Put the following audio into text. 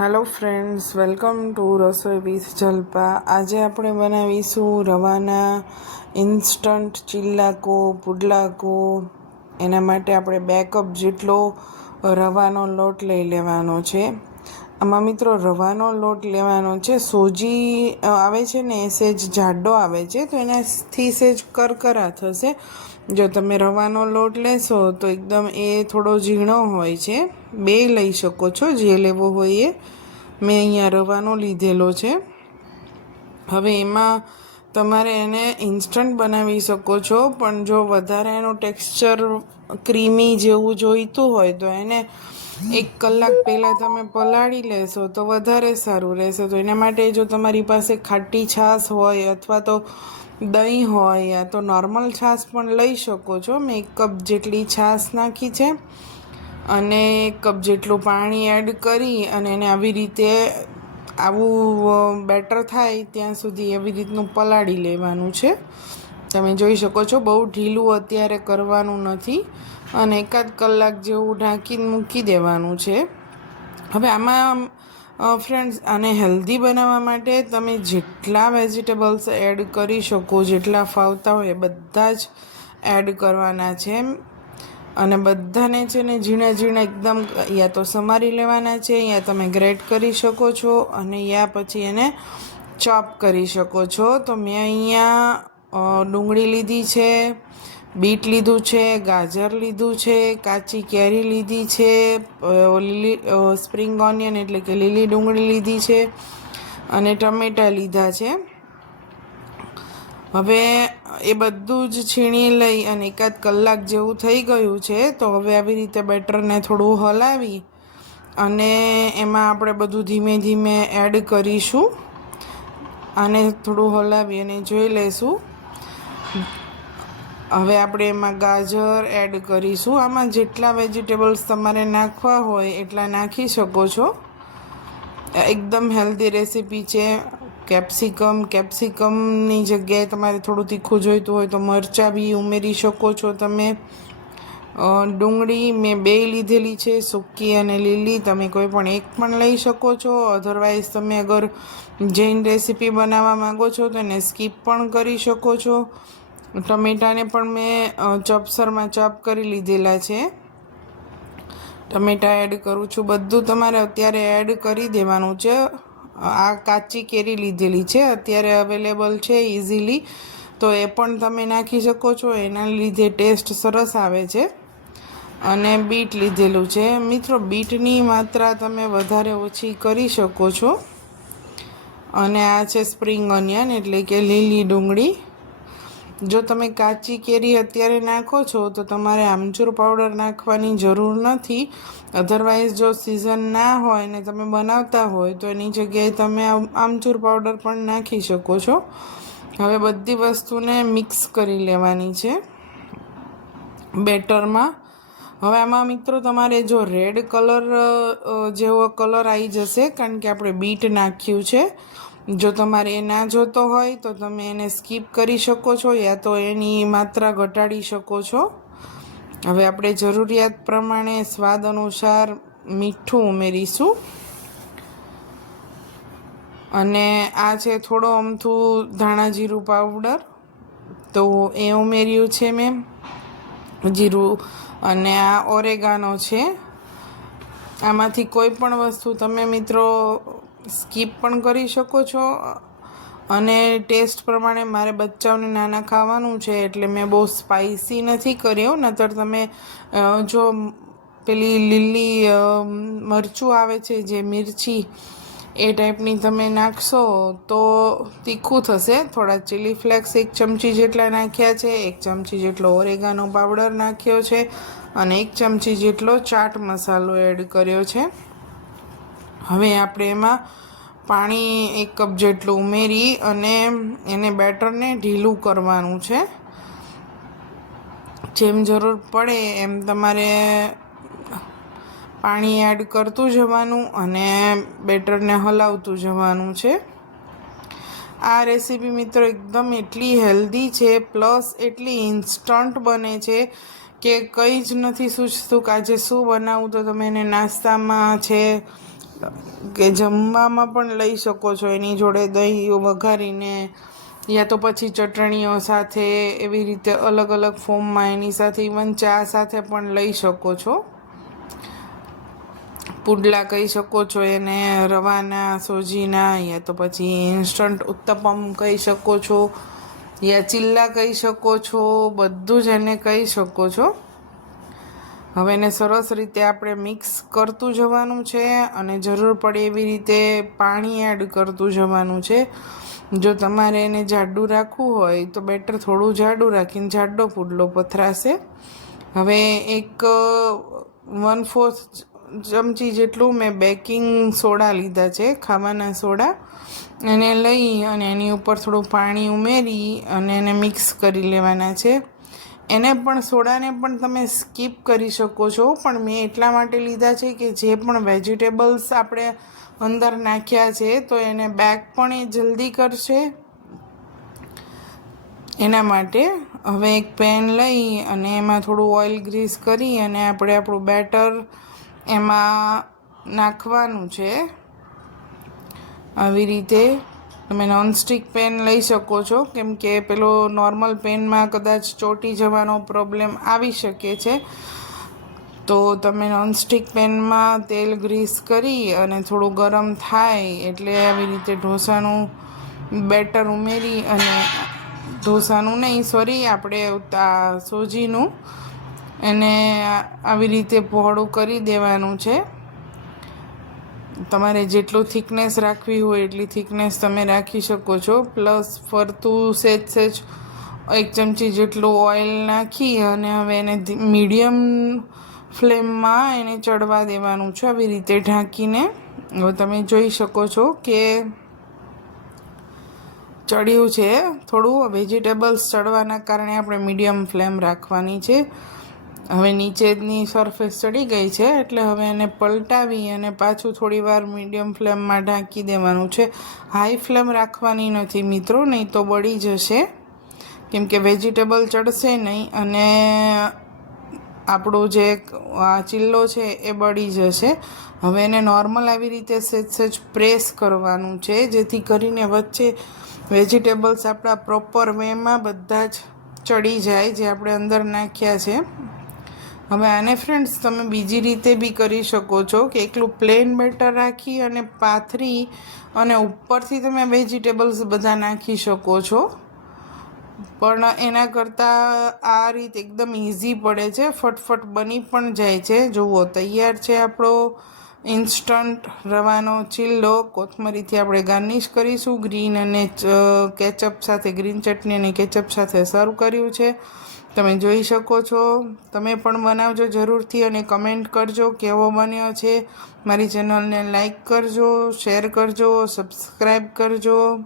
Hello friends welcome to રસોઈ with Jalpa આજે આપણે બનાવીશું રવાના ઇન્સ્ટન્ટ ચિલ્લાકો, પુડલાકો. એના માટે આપણે બે કપ જેટલો રવાનો લોટ લઈ લેવાનો છે. આમાં મિત્રો રવાનો લોટ લેવાનો છે. સોજી આવે છે ને, એ સેજ જાડો આવે છે. તો એનાથી સેજ કરકરા થશે. જો તમે રવાનો લોટ લેશો તો એકદમ એ થોડો ઝીણો હોય છે. બે લઈ શકો છો. જે લેવો હોય એ મેં અહીંયા રવાનો લીધેલો છે. હવે એમાં તમારે એને ઇન્સ્ટન્ટ બનાવી શકો છો. પણ જો વધારે એનું ટેક્સચર ક્રીમી જેવું જોઈતું હોય તો એને એક કલાક પહેલાં તમે પલાળી લેશો તો વધારે સારું રહેશે. તો એના માટે જો તમારી પાસે ખાટી છાશ હોય અથવા તો દહીં હોય યા તો નોર્મલ છાશ પણ લઈ શકો છો. મેં એક કપ જેટલી છાશ નાખી છે અને એક કપ જેટલું પાણી એડ કરી અને એને આવી રીતે આવું બેટર થાય ત્યાં સુધી એવી રીતનું પલાળી લેવાનું છે. તમે જોઈ શકો છો બહુ ઢીલું અત્યારે કરવાનું નથી. અને એકાદ કલાક જેવું ઢાંકીને મૂકી દેવાનું છે. હવે આમાં ફ્રેન્ડ્સ આને હેલ્ધી બનાવવા માટે તમે જેટલા વેજીટેબલ્સ એડ કરી શકો, જેટલા ફાવતા હોય એ બધા જ એડ કરવાના છે. અને બધાને છે ને ઝીણા ઝીણા એકદમ, યા તો સમારી લેવાના છે, યા તમે ગ્રેટ કરી શકો છો, અને યા પછી એને ચોપ કરી શકો છો. તો મેં અહીંયા ડુંગળી લીધી છે બીટ લીધું છે, ગાજર લીધું છે, કાચી કેરી લીધી છે લીલી સ્પ્રિંગ ઓનિયન એટલે કે લીલી ડુંગળી લીધી છે અને ટમેટાં લીધા છે. હવે એ બધું જ છીણી લઈ અને એકાદ કલાક જેવું થઈ ગયું છે, તો હવે આવી રીતે બેટરને થોડું હલાવી અને એમાં આપણે બધું ધીમે ધીમે એડ કરીશું આને થોડું હલાવી અને જોઈ લઈશું. હવે આપણે એમાં ગાજર એડ કરીશું. આમાં જેટલા વેજીટેબલ્સ તમારે નાખવા હોય એટલા નાખી શકો છો. એકદમ હેલ્ધી રેસીપી છે. કેપ્સિકમ કેપ્સિકમની જગ્યાએ તમારે થોડું તીખું જોઈતું હોય તો મરચાં બી ઉમેરી શકો છો તમે. ડુંગળી મેં બે લીધેલી છે, સૂકી અને લીલી. તમે કોઈ પણ એક પણ લઈ શકો છો. અધરવાઇઝ તમે અગર જૈન રેસીપી બનાવવા માંગો છો તો એને સ્કીપ પણ કરી શકો છો. ટમેટાને પણ મેં ચપસરમાં ચોપ કરી લીધેલા છે. ટમેટા એડ કરું છું. બધું તમારે અત્યારે એડ કરી દેવાનું છે. આ કાચી કેરી લીધેલી છે. અત્યારે અવેલેબલ છે ઇઝીલી તો એ પણ તમે નાખી શકો છો. એના લીધે ટેસ્ટ સરસ આવે છે. અને બીટ લીધેલું છે. મિત્રો, બીટની માત્રા તમે વધારે ઓછી કરી શકો છો. અને આ છે સ્પ્રિંગ ઓનિયન એટલે કે લીલી ડુંગળી. જો તમે કાચી કેરી અત્યારે નાખો છો, તો તમારે આમચૂર પાવડર નાખવાની જરૂર નથી. અધરવાઇઝ જો સિઝન ના હોય ને તમે બનાવતા હોય, તો એની જગ્યાએ તમે આમ- આમચૂર પાવડર પણ નાખી શકો છો. હવે બધી વસ્તુને મિક્સ કરી લેવાની છે બેટરમાં. હવે આમાં મિત્રો તમારે જો રેડ કલર જેવો કલર આવી જશે, કારણ કે આપણે બીટ નાખ્યું છે. જો તમારે એ ના જોતો હોય તો તમે એને સ્કીપ કરી શકો છો યા તો એની માત્રા ઘટાડી શકો છો. હવે આપણે જરૂરિયાત પ્રમાણે સ્વાદ અનુસાર મીઠું ઉમેરીશું. અને આ છે થોડો અમથું ધાણા જીરું પાવડર. તો એ ઉમેર્યું છે મેં જીરું અને આ ઓરેગાનો છે. આમાંથી કોઈ પણ વસ્તુ તમે મિત્રો સ્કીપ પણ કરી શકો છો. અને ટેસ્ટ પ્રમાણે મારે બચ્ચાઓને નાના ખાવાનું છે, એટલે મેં બહુ સ્પાઇસી નથી કર્યો નતર તમે જો પેલી લીલી મરચું આવે છે, જે મિરચી, એ ટાઈપની તમે નાખશો તો તીખું થશે. થોડા ચીલી ફ્લેક્સ એક ચમચી જેટલા નાખ્યા છે, એક ચમચી જેટલો ઓરેગાનો પાવડર નાખ્યો છે, અને એક ચમચી જેટલો ચાટ મસાલો એડ કર્યો છે. હવે આપણે એમાં પાણી એક કપ જેટલું ઉમેરી અને એને બેટરને ઢીલું કરવાનું છે. જેમ જરૂર પડે એમ તમારે પાણી એડ કરતું જવાનું અને બેટરને હલાવતું જવાનું છે. આ રેસીપી મિત્રો એકદમ એટલી હેલ્ધી છે પ્લસ એટલી ઇન્સ્ટન્ટ બને છે કે કંઈ જ નથી સૂચતું કે આજે શું બનાવું, તો તમે એને નાસ્તામાં છે કે જમવામાં પણ લઈ શકો છો, એની જોડે દહીં વઘારીને યા તો પછી ચટણીઓ સાથે એવી રીતે અલગ અલગ ફોર્મમાં એની સાથે, ઇવન ચા સાથે પણ લઈ શકો છો. પુડલા કહી શકો છો એને, રવાના, સોજીના, યા તો પછી ઇન્સ્ટન્ટ ઉત્તપમ કહી શકો છો, યા ચિલ્લા કહી શકો છો, બધું જ એને કહી શકો છો. હવે એને સરસ રીતે આપણે મિક્સ કરતું જવાનું છે અને જરૂર પડે એવી રીતે પાણી એડ કરતું જવાનું છે. જો તમારે એને જાડું રાખવું હોય તો બેટર થોડું જાડું રાખીને જાડો પુડલો પથરાશે. હવે એક વન ફોર્થ ચમચી જેટલું મેં બેકિંગ સોડા લીધા છે, ખાવાના સોડા. એને લઈ અને એની ઉપર થોડું પાણી ઉમેરી અને એને મિક્સ કરી લેવાના છે. એને પણ સોડાને પણ તમે સ્કીપ કરી શકો છો, પણ મેં એટલા માટે લીધા છે કે જે પણ વેજીટેબલ્સ આપણે અંદર નાખ્યા છે, તો એને બેક પણ એ જલ્દી કરશે. એના માટે હવે એક પેન લઈ અને એમાં થોડું ઓઇલ ગ્રીસ કરી અને આપણે આપણું બેટર એમાં નાખવાનું છે. આવી રીતે તમે નોનસ્ટિક પેન લઈ શકો છો. કેમ કે પેલો નોર્મલ પેનમાં કદાચ ચોંટી જવાનો પ્રોબ્લેમ આવી શકે છે. તો તમે નોનસ્ટિક પેનમાં તેલ ગ્રીસ કરી અને થોડું ગરમ થાય એટલે આવી રીતે ઢોસાનું બેટર ઉમેરી અને ઢોસાનું નહીં સોરી આપણે આ સોજીનું. એને આવી રીતે પહોળું કરી દેવાનું છે. તમારે જેટલું થિકનેસ રાખવી હોય એટલી થિકનેસ તમે રાખી શકો છો. પ્લસ ફરતું સેજ સેજ એક ચમચી જેટલું ઓઇલ નાખી અને હવે એને મીડિયમ ફ્લેમમાં એને ચડવા દેવાનું છે આવી રીતે ઢાંકીને. હવે તમે જોઈ શકો છો કે ચડ્યું છે થોડું. વેજીટેબલ્સ ચડવાના કારણે આપણે મીડિયમ ફ્લેમ રાખવાની છે. હવે નીચેની સરફેસ ચડી ગઈ છે એટલે હવે એને પલટાવી અને પાછું થોડી વાર મીડિયમ ફ્લેમમાં ઢાંકી દેવાનું છે. હાઈ ફ્લેમ રાખવાની નથી મિત્રો, નહીં તો બળી જશે. કેમ કે વેજીટેબલ ચડશે નહીં અને આપણો જે આ ચિલ્લો છે એ બળી જશે. હવે એને નોર્મલ આવી રીતે સહેજ સહેજ પ્રેસ કરવાનું છે, જેથી કરીને વચ્ચે વેજીટેબલ્સ આપણા પ્રોપર વેમાં બધા જ ચડી જાય, જે આપણે અંદર નાખ્યા છે. હવે આને ફ્રેન્ડ્સ તમે બીજી રીતે બી કરી શકો છો કે એકલું પ્લેન બેટર રાખી અને પાથરી અને ઉપરથી તમે વેજીટેબલ્સ બધા નાખી શકો છો. પણ એના કરતાં આ રીત એકદમ ઇઝી પડે છે, ફટફટ બની પણ જાય છે. જુઓ, તૈયાર છે આપણો ઇન્સ્ટન્ટ રવાનો ચીલ્લો. કોથમરીથી આપણે ગાર્નિશ કરીશું. ગ્રીન અને કેચઅપ સાથે ગ્રીન ચટણી અને કેચઅપ સાથે સર્વ કર્યું છે. તમે જોઈ શકો છો. તમે પણ બનાવજો જરૂરથી અને કમેન્ટ કરજો કેવો બન્યો છે. મારી ચેનલને લાઈક કરજો, શેર કરજો સબસ્ક્રાઈબ કરજો.